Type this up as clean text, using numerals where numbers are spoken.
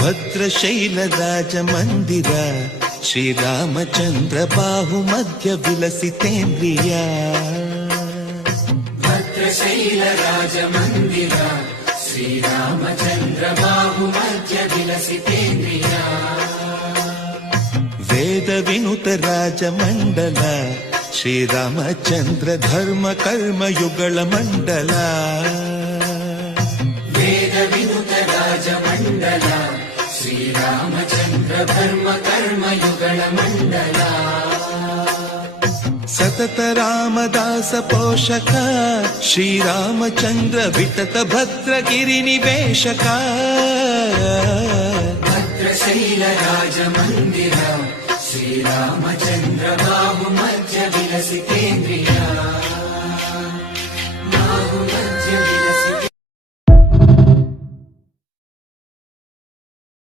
ಭದ್ರಶೈಲ ರಾಜ ಮಂದಿರ ಶ್ರೀರಾಮಚಂದ್ರ ಬಾಹು ಮಧ್ಯ ವಿಲಸಿತೇಂದ್ರಿಯ. ಭದ್ರಶೈಲ ರಾಜ ಮಂದಿರ ಶ್ರೀರಾಮಚಂದ್ರ ಬಾಹು ಮಧ್ಯ ವಿಲಸಿತೇಂದ್ರಿಯ. ವೇದ ವಿನುತ ರಾಜ ಮಂಡಲ ಶ್ರೀರಾಮಚಂದ್ರ ಧರ್ಮ ಕರ್ಮ ಯುಗಳ ಮಂಡಲ. ವೇದ ವಿನುತ ರಾಜ ಮಂಡಲ ಶ್ರೀರಾಮಚಂದ್ರ ಧರ್ಮ ಕರ್ಮ ಯುಗಳ ಮಂಡಲ. ಸತತ ರಾಮದಾಸ ಪೋಷಕ ಶ್ರೀರಾಮಚಂದ್ರ ವಿತತ ಭದ್ರಗಿರಿ ನಿವೇಶಕ. ಭದ್ರಶೈಲ ರಾಜ ಮಂದಿರ ಶ್ರೀರಾಮಚಂದ್ರ ಬಾಹು ಮಧ್ಯ ವಿಲಸಿತೇಂದ್ರಿಯ.